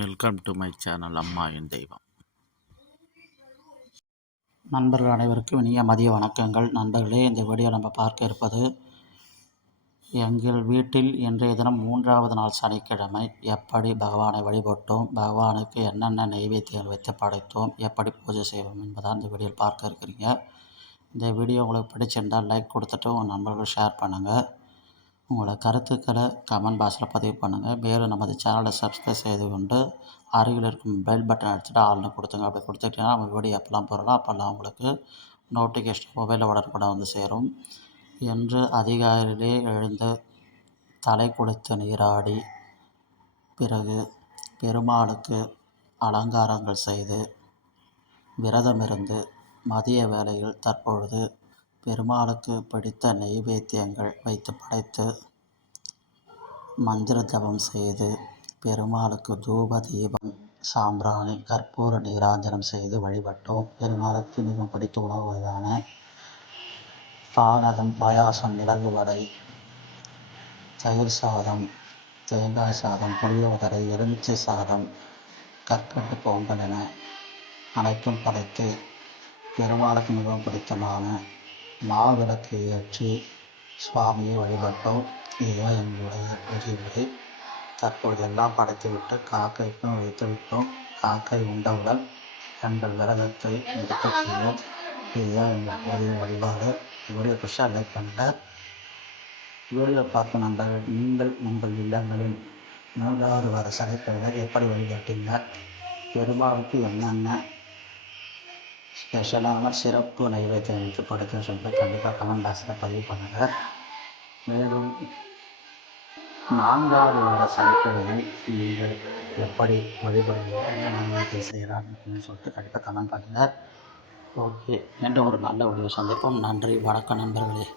Welcome to my channel அம்மா என் தெய்வம். நண்பர்கள் அனைவருக்கும் இனிய மதிய வணக்கங்கள். நண்பர்களே, இந்த வீடியோ நம்ம பார்க்க இருப்பது எங்கள் வீட்டில் இன்றைய தினம் 3வது நாள் சனிக்கிழமை எப்படி பகவானை வழிபட்டோம், பகவானுக்கு என்னென்ன நைவேத்தியங்கள் வைத்து படைத்தோம், எப்படி பூஜை செய்வோம் என்பதான் இந்த வீடியோவில் பார்க்க இருக்கிறீங்க. இந்த வீடியோ உங்களுக்கு பிடிச்சிருந்தால் லைக் கொடுத்துட்டு உங்கள் நண்பர்கள் ஷேர் பண்ணுங்கள். உங்களோட கருத்துக்களை கமெண்ட் பாக்ஸில் பதிவு பண்ணுங்கள். மேலும் நமது சேனலை சப்ஸ்கிரைப் செய்து கொண்டு அருகில் இருக்கும் பெல் பட்டன் அடிச்சுட்டு ஆள்னு கொடுத்துங்க. அப்படி கொடுத்துக்கிட்டிங்கன்னா நம்ம வீடியோ எப்போல்லாம் போகிறோம் அப்போல்லாம் உங்களுக்கு நோட்டிஃபிகேஷன் மொபைலில் உடனுக்குடன் வந்து சேரும். என்று அதிகாலையிலே எழுந்து தலை குளித்து நீராடி பிறகு பெருமாளுக்கு அலங்காரங்கள் செய்து விரதமிருந்து மதிய வேளையில் தற்பொழுது பெருமாளுக்கு பிடித்த நெய்வேத்தியங்கள் வைத்து படைத்து மந்திர ஜபம் செய்து பெருமாளுக்கு தூப தீபம் சாம்பிராணி கற்பூர நீராஞ்சனம் செய்து வழிபட்டோம். பெருமாளுக்கு மிகவும் பிடித்த உணவுகளான பானகம், பாயாசம், மிளகு வடை, தயிர் சாதம், தேங்காய் சாதம், புளியோதரை, எலுமிச்சை சாதம், கற்கண்டு பொங்கல் என அனைத்தும் படைத்து பெருமாளுக்கு மிகவும் பிடித்தமான மாவிளக்கு ஏற்றி சுவாமியை வழிபட்டோம். இதுதான் எங்களுடைய பூஜை முறை. தற்போது எல்லாம் படைத்துவிட்டு காக்கைக்கும் வைத்துவிட்டோம். காக்கை உண்டவுடன் எங்கள் விரதத்தை முடிக்கக்கூடியோம். இதுதான் எங்கள் பூஜை வழிபாடு. வீடியோ பிடிச்சா லைக் பண்ணுங்கள். வீடியோ பார்க்க நண்பர்கள், நீங்கள் உங்கள் இல்லங்களில் 3வது வார சனிக்கிழமை எப்படி வழிபட்டீங்க, பெருமாளுக்கு என்னென்ன ஸ்பெஷலான சிறப்பு நைவேத்தியம் வைத்து படுத்துன்னு சொல்லிட்டு கண்டிப்பாக கமெண்ட் பாக்ஸில் பதிவு பண்ணுங்கள். மேலும் 4வது வார சனிக்கிழமை நீங்கள் எப்படி வழிபடுவீங்க, என்ன நைவேத்தியம் செய்கிறாங்க அப்படின்னு சொல்லிட்டு கண்டிப்பாக கமெண்ட் பண்ணுங்கள். ஓகே, மீண்டும் ஒரு நல்ல வீடியோ சந்திப்போம். நன்றி, வணக்கம் நண்பர்களே.